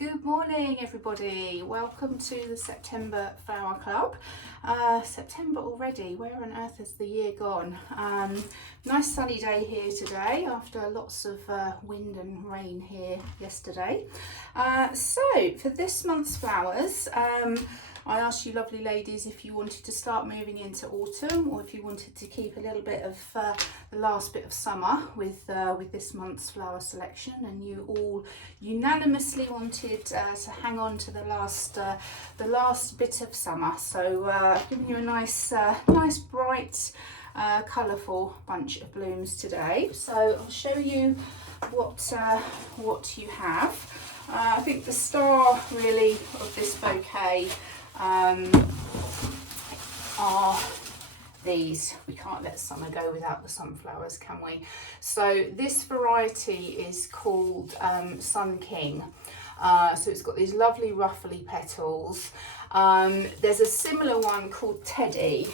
Good morning everybody, welcome to the September Flower Club. September already, where on earth has the year gone? Nice sunny day here today after lots of wind and rain here yesterday. So for this month's flowers, I asked you lovely ladies if you wanted to start moving into autumn or if you wanted to keep a little bit of the last bit of summer with this month's flower selection, and you all unanimously wanted to hang on to the last bit of summer. So I've given you a nice bright colourful bunch of blooms today. So I'll show you what you have. I think the star really of this bouquet are these. We can't let summer go without the sunflowers, can we? So this variety is called Sun King. So it's got these lovely ruffly petals. There's a similar one called Teddy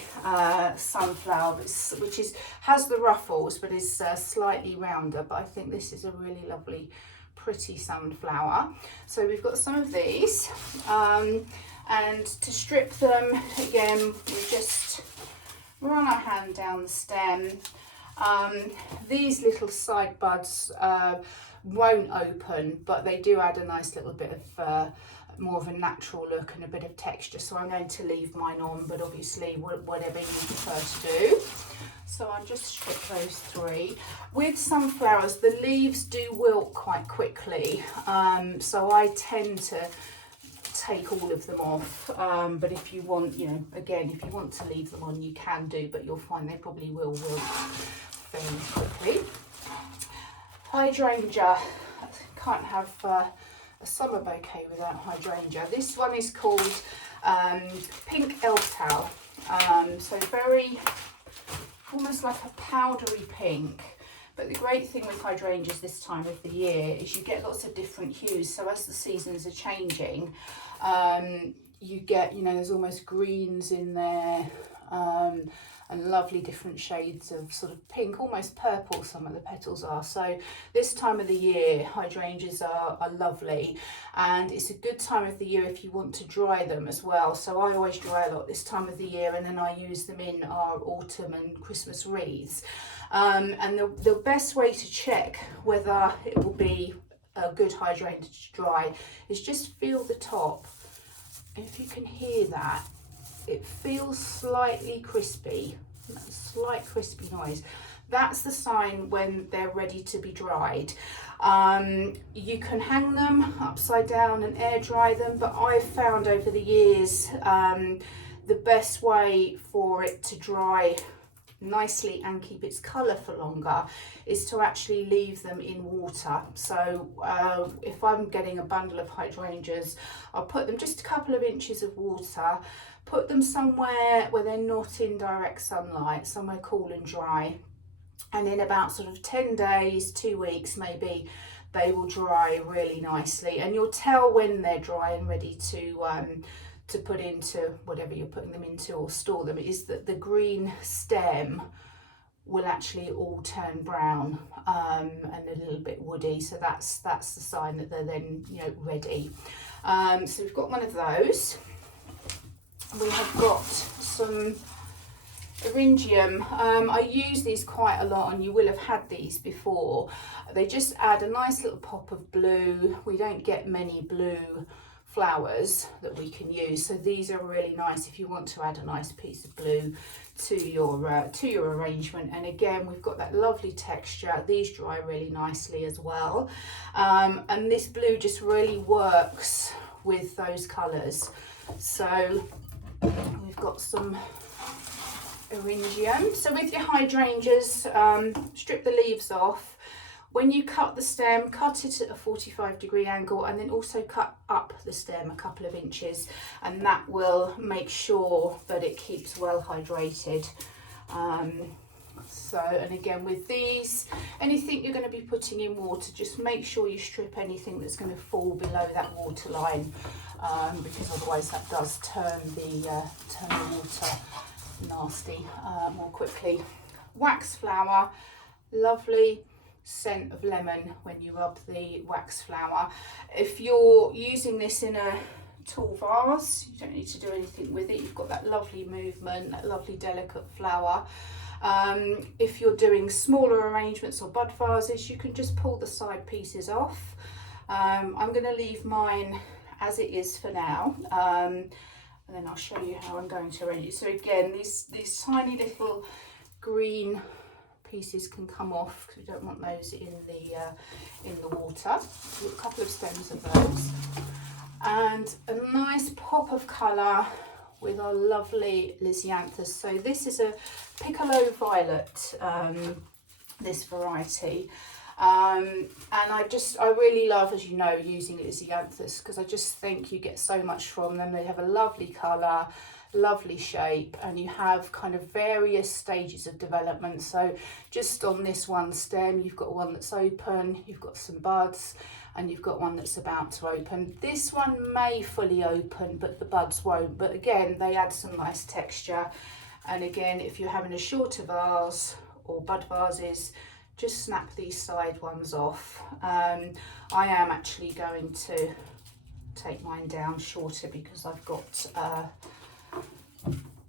sunflower, which has the ruffles but is slightly rounder, but I think this is a really lovely pretty sunflower. So we've got some of these, and to strip them, again, we just run our hand down the stem. These little side buds won't open, but they do add a nice little bit of more of a natural look and a bit of texture, so I'm going to leave mine on, but obviously whatever you prefer to do. So I'll just strip those three. With sunflowers, the leaves do wilt quite quickly, so I tend to take all of them off, but if you want, again, if you want to leave them on, you can do, but you'll find they probably will wilt fairly quickly. Hydrangea. I can't have a summer bouquet without hydrangea. This one is called Pink Elftal. So very, almost like a powdery pink. But the great thing with hydrangeas this time of the year is you get lots of different hues. So as the seasons are changing, you get, there's almost greens in there, and lovely different shades of sort of pink, almost purple some of the petals are. So this time of the year, hydrangeas are lovely, and it's a good time of the year if you want to dry them as well. So I always dry a lot this time of the year, and then I use them in our autumn and Christmas wreaths. And the best way to check whether it will be a good hydrangea to dry is just feel the top. And if you can hear that, it feels slightly crispy, a slight crispy noise. That's the sign when they're ready to be dried. You can hang them upside down and air dry them, but I've found over the years the best way for it to dry nicely and keep its colour for longer is to actually leave them in water. So if I'm getting a bundle of hydrangeas, I'll put them just a couple of inches of water, put them somewhere where they're not in direct sunlight, somewhere cool and dry, and in about sort of 10 days, 2 weeks maybe, they will dry really nicely, and you'll tell when they're dry and ready to put into whatever you're putting them into or store them, is that the green stem will actually all turn brown and a little bit woody. So that's the sign that they're then ready. So we've got one of those. We have got some Eryngium. I use these quite a lot, and you will have had these before. They just add a nice little pop of blue. We don't get many blue flowers that we can use, so these are really nice if you want to add a nice piece of blue to your arrangement. And again, we've got that lovely texture. These dry really nicely as well, and this blue just really works with those colours. So we've got some Eryngium. So with your hydrangeas, strip the leaves off. When you cut the stem, cut it at a 45-degree angle, and then also cut up the stem a couple of inches, and that will make sure that it keeps well hydrated. And again, with these, anything you're going to be putting in water, just make sure you strip anything that's going to fall below that water line, because otherwise that does turn the water nasty more quickly. Wax flower, lovely scent of lemon when you rub the wax flower. If you're using this in a tall vase, you don't need to do anything with it. You've got that lovely movement, that lovely delicate flower. If you're doing smaller arrangements or bud vases, you can just pull the side pieces off. I'm going to leave mine as it is for now, and then I'll show you how I'm going to arrange it. So again, these tiny little green pieces can come off because we don't want those in the water. So a couple of stems of those, and a nice pop of colour with our lovely Lisianthus. So this is a Piccolo Violet, this variety. And I really love, as you know, using Lisianthus because I just think you get so much from them. They have a lovely colour, lovely shape, and you have kind of various stages of development. So just on this one stem, you've got one that's open, you've got some buds, and you've got one that's about to open. This one may fully open, but the buds won't. But again, they add some nice texture. And again, if you're having a shorter vase or bud vases, just snap these side ones off. I am actually going to take mine down shorter because I've got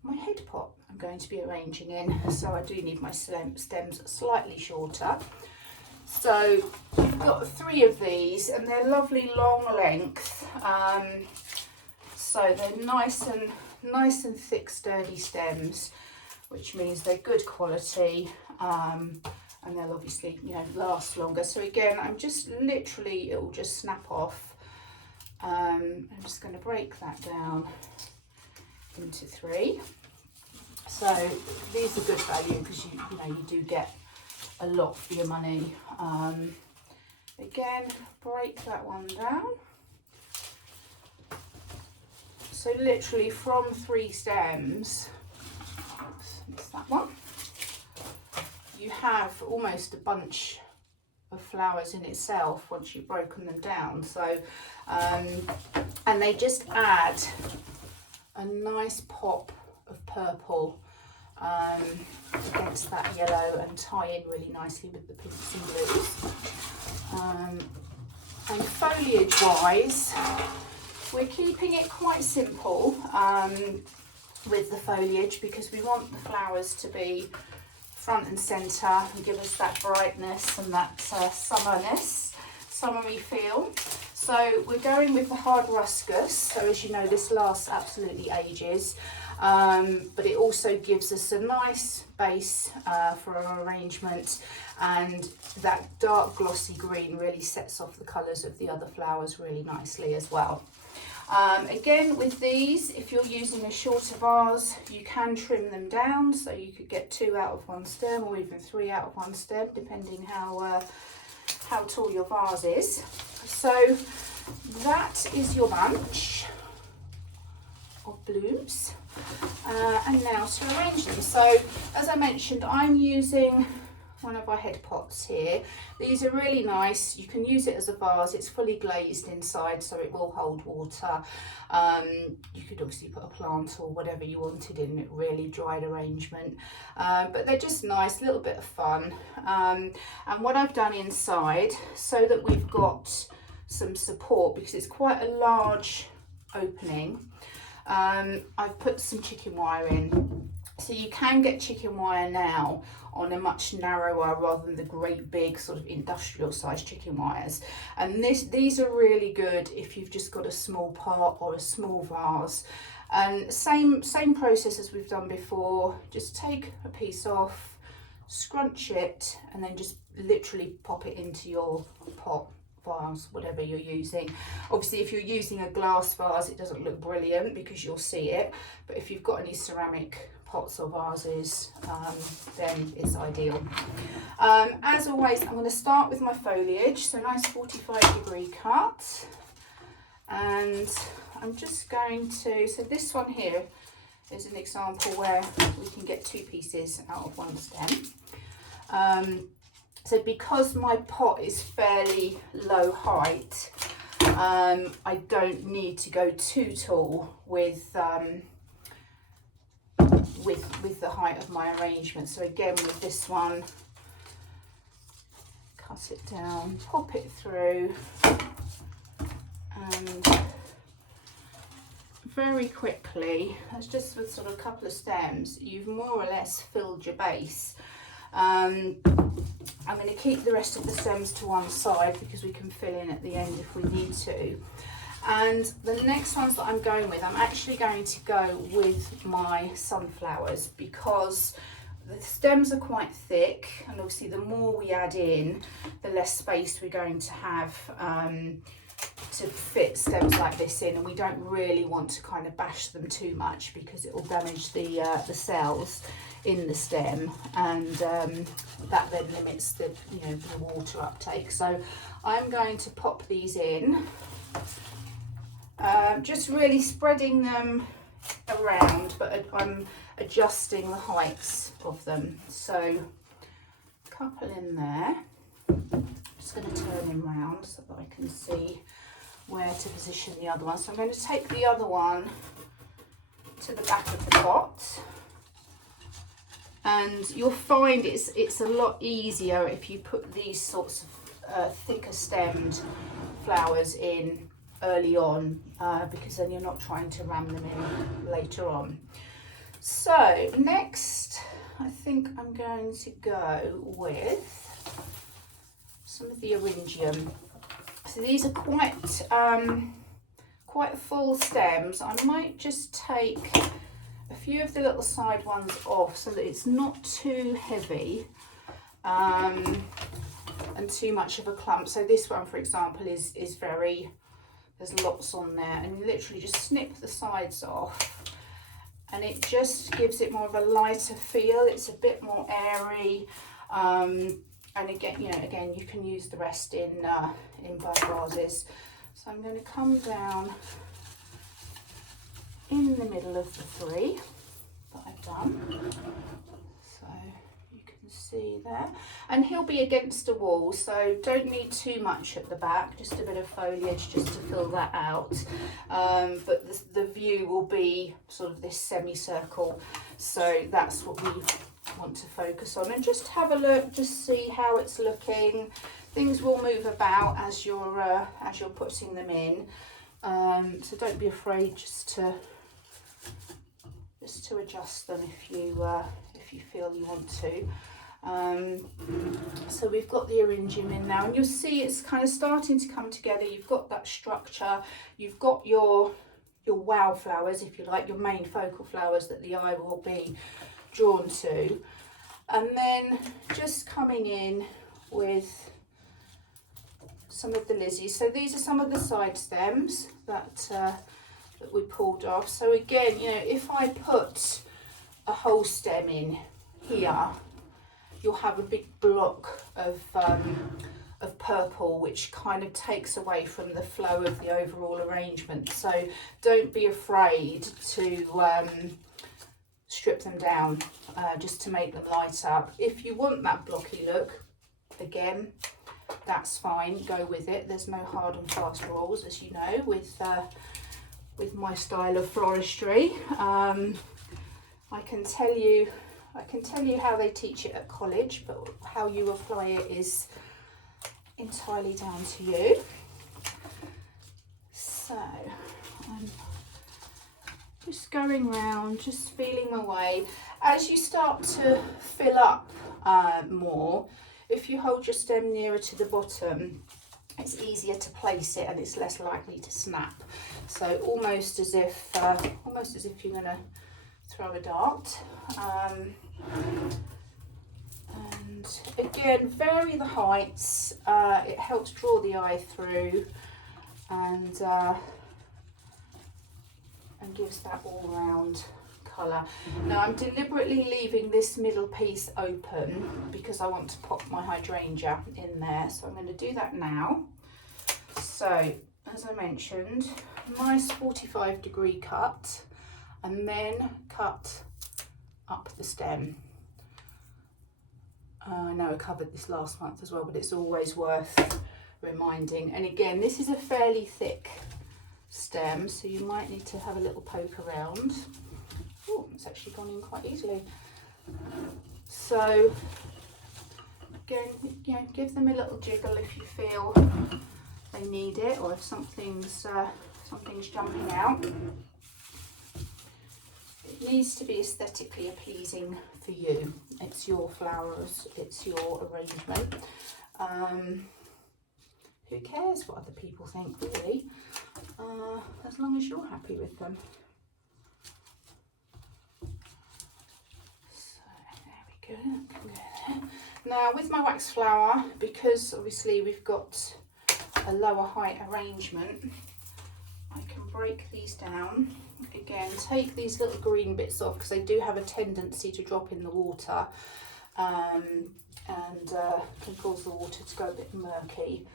my head pot I'm going to be arranging in, so I do need my stems slightly shorter. So I've got 3 of these, and they're lovely long length, so they're nice and thick, sturdy stems, which means they're good quality, and they'll obviously, you know, last longer. So again, I'm just literally, it will just snap off. I'm just going to break that down into 3. So these are good value because you know you do get a lot for your money. Again, break that one down. So literally from 3 stems, oops, missed that one, you have almost a bunch of flowers in itself once you've broken them down. So and they just add a nice pop of purple against that yellow and tie in really nicely with the pinks and blues. And foliage wise, we're keeping it quite simple with the foliage because we want the flowers to be front and centre and give us that brightness and that summery feel. So we're going with the hard ruscus. So as you know, this lasts absolutely ages, but it also gives us a nice base for our arrangement, and that dark glossy green really sets off the colours of the other flowers really nicely as well. Again, with these, if you're using a shorter vase, you can trim them down, so you could get 2 out of 1 stem or even 3 out of 1 stem, depending how tall your vase is. So that is your bunch of blooms, and now to arrange them. So as I mentioned, I'm using one of our head pots here. These are really nice. You can use it as a vase. It's fully glazed inside, so it will hold water. You could obviously put a plant or whatever you wanted in it, really dried arrangement, but they're just nice, a little bit of fun. And what I've done inside, so that we've got some support, because it's quite a large opening, I've put some chicken wire in. So you can get chicken wire now on a much narrower rather than the great big sort of industrial size chicken wires. And these are really good if you've just got a small pot or a small vase. And same process as we've done before. Just take a piece off, scrunch it, and then just literally pop it into your pot, vase, whatever you're using. Obviously, if you're using a glass vase, it doesn't look brilliant because you'll see it. But if you've got any ceramic pots or vases, then it's ideal. As always, I'm going to start with my foliage, so nice 45-degree cut, and I'm just going to, so this one here is an example where we can get 2 pieces out of 1 stem. So because my pot is fairly low height, I don't need to go too tall with the height of my arrangement. So again, with this one, cut it down, pop it through, and very quickly, that's just with sort of a couple of stems, you've more or less filled your base. I'm going to keep the rest of the stems to one side because we can fill in at the end if we need to. And the next ones that I'm going with, I'm actually going to go with my sunflowers because the stems are quite thick, and obviously the more we add in, the less space we're going to have to fit stems like this in, and we don't really want to kind of bash them too much because it will damage the cells in the stem, and that then limits the the water uptake. So I'm going to pop these in, just really spreading them around, but I'm adjusting the heights of them. So a couple in there. I'm just going to turn him round so that I can see where to position the other one. So I'm going to take the other one to the back of the pot, and you'll find it's a lot easier if you put these sorts of thicker stemmed flowers in early on, because then you're not trying to ram them in later on. So next, I think I'm going to go with some of the Eryngium. So these are quite full stems. I might just take a few of the little side ones off so that it's not too heavy and too much of a clump. So this one, for example, is very, there's lots on there, and you literally just snip the sides off, and it just gives it more of a lighter feel. It's a bit more airy, and again, you can use the rest in bud vases. So I'm going to come down in the middle of the three that I've done. So you can see there, and he'll be against a wall, so don't need too much at the back, just a bit of foliage just to fill that out. But the view will be sort of this semicircle, so that's what we want to focus on. And just have a look, just see how it's looking. Things will move about as you're putting them in, so don't be afraid just to adjust them if you feel you want to. So we've got the Eryngium in now, and you'll see it's kind of starting to come together. You've got that structure, you've got your wow flowers, if you like, your main focal flowers that the eye will be drawn to, and then just coming in with some of the lizzies. So these are some of the side stems that we pulled off. So again, if I put a whole stem in here, you'll have a big block of purple, which kind of takes away from the flow of the overall arrangement. So don't be afraid to strip them down just to make them light up. If you want that blocky look, again, that's fine, go with it. There's no hard and fast rules, as you know, with my style of floristry. I can tell you how they teach it at college, but how you apply it is entirely down to you. So I'm just going round, just feeling my way. As you start to fill up more, if you hold your stem nearer to the bottom, it's easier to place it and it's less likely to snap. So almost as if you're going to throw a dart. And again, vary the heights. It helps draw the eye through, and gives that all-round colour. Now I'm deliberately leaving this middle piece open because I want to pop my hydrangea in there, so I'm going to do that now. So as I mentioned, nice 45-degree cut, and then cut up the stem. I know I covered this last month as well, but it's always worth reminding. And again, this is a fairly thick stem, so you might need to have a little poke around. Oh, it's actually gone in quite easily. So again, you know, give them a little jiggle if you feel they need it, or if something's jumping out. It needs to be aesthetically pleasing for you. It's your flowers, it's your arrangement. Who cares what other people think, really, as long as you're happy with them. So there we go. Now with my wax flower, because obviously we've got a lower height arrangement, I can break these down. Again, take these little green bits off because they do have a tendency to drop in the water, and can cause the water to go a bit murky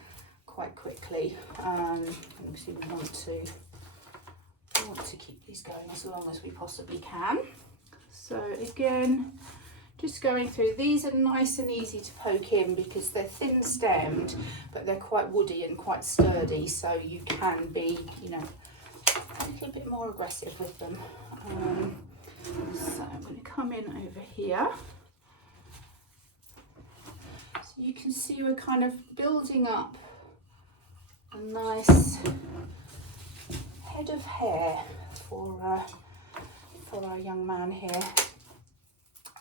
quite quickly. Obviously we want to keep these going as long as we possibly can. So again, just going through. These are nice and easy to poke in because they're thin stemmed, but they're quite woody and quite sturdy, so you can be, you know, a little bit more aggressive with them. So I'm going to come in over here. So you can see we're kind of building up a nice head of hair for our young man here.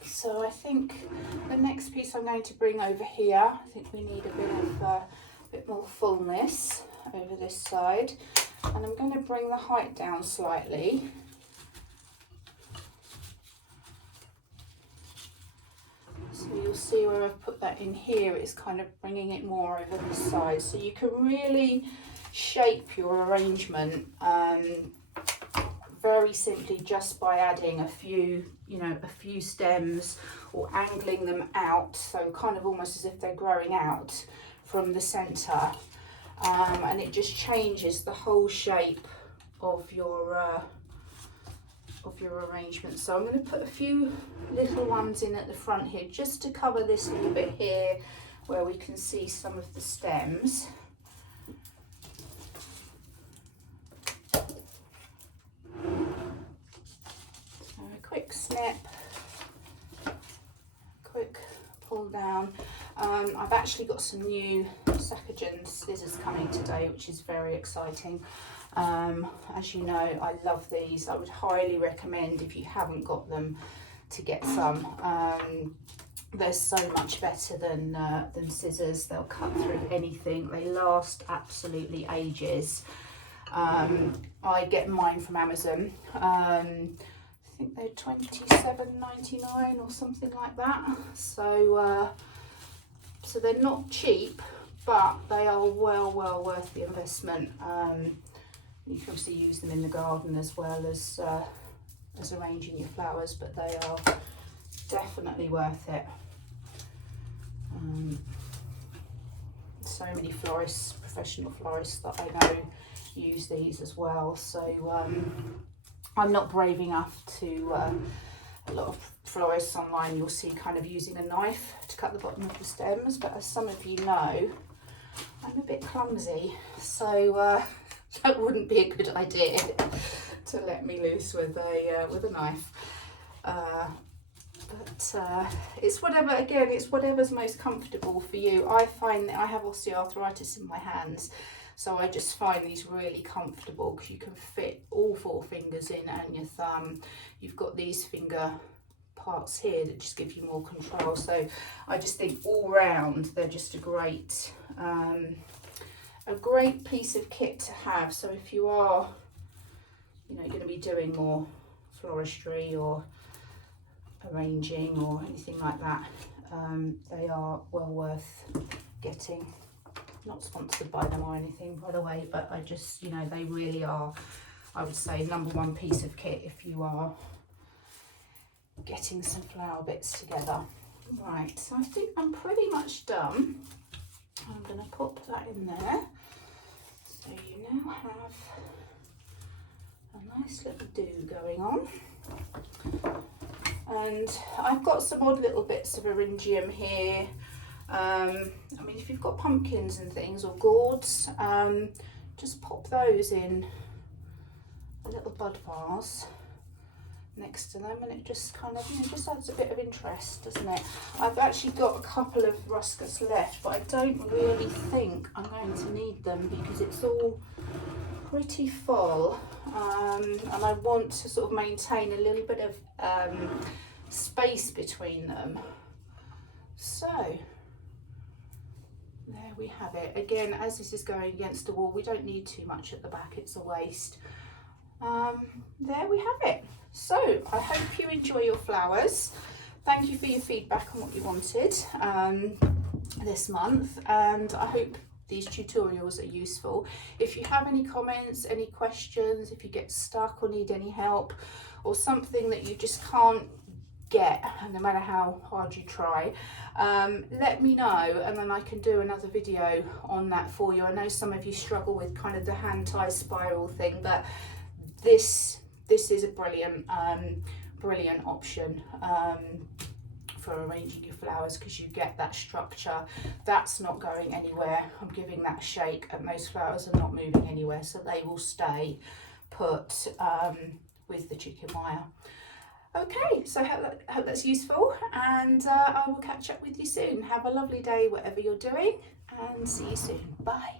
So I think the next piece I'm going to bring over here, I think we need a bit more fullness over this side, and I'm going to bring the height down slightly. So you'll see where I've put that in here, it's kind of bringing it more over this side. So you can really shape your arrangement very simply just by adding a few stems or angling them out, so kind of almost as if they're growing out from the center, and it just changes the whole shape of your arrangement. So I'm going to put a few little ones in at the front here just to cover this little bit here where we can see some of the stems. So a quick snip, quick pull down. I've actually got some new Saccogen scissors coming today, which is very exciting. As you know, I love these. I would highly recommend, if you haven't got them, to get some. They're so much better than scissors. They'll cut through anything. They last absolutely ages. I get mine from Amazon. I think they're $27.99 or something like that. So they're not cheap, but they are well worth the investment. You can obviously use them in the garden as well as arranging your flowers, but they are definitely worth it. So many florists, professional florists that I know, use these as well. So I'm not brave enough to, a lot of florists online you'll see kind of using a knife to cut the bottom of the stems, but as some of you know, I'm a bit clumsy, so that wouldn't be a good idea to let me loose with a knife. But it's whatever, again, it's whatever's most comfortable for you. I find that I have osteoarthritis in my hands, so I just find these really comfortable because you can fit all 4 fingers in and your thumb. You've got these finger parts here that just give you more control. So I just think all round they're just a great piece of kit to have. So if you are, you know, going to be doing more floristry or arranging or anything like that, they are well worth getting. Not sponsored by them or anything, by the way, but I just, you know, they really are, I would say, #1 piece of kit if you are getting some flower bits together. Right, so I think I'm pretty much done. I'm going to pop that in there, so you now have a nice little do going on. And I've got some odd little bits of eryngium here. I mean, if you've got pumpkins and things or gourds, just pop those in a little bud vase next to them, and it just kind of, you know, just adds a bit of interest, doesn't it? I've actually got a couple of ruscus left, but I don't really think I'm going to need them because it's all pretty full, and I want to sort of maintain a little bit of space between them. So there we have it. Again, as this is going against the wall, we don't need too much at the back, it's a waste. There we have it. So I hope you enjoy your flowers. Thank you for your feedback on what you wanted this month, and I hope these tutorials are useful. If you have any comments, any questions, if you get stuck or need any help, or something that you just can't get, no matter how hard you try, let me know, and then I can do another video on that for you. I know some of you struggle with kind of the hand tie spiral thing, but this is a brilliant brilliant option for arranging your flowers, because you get that structure. That's not going anywhere. I'm giving that a shake, and those flowers are not moving anywhere, so they will stay put with the chicken wire. Okay, so I hope that's useful, and I will catch up with you soon. Have a lovely day, whatever you're doing, and see you soon. Bye.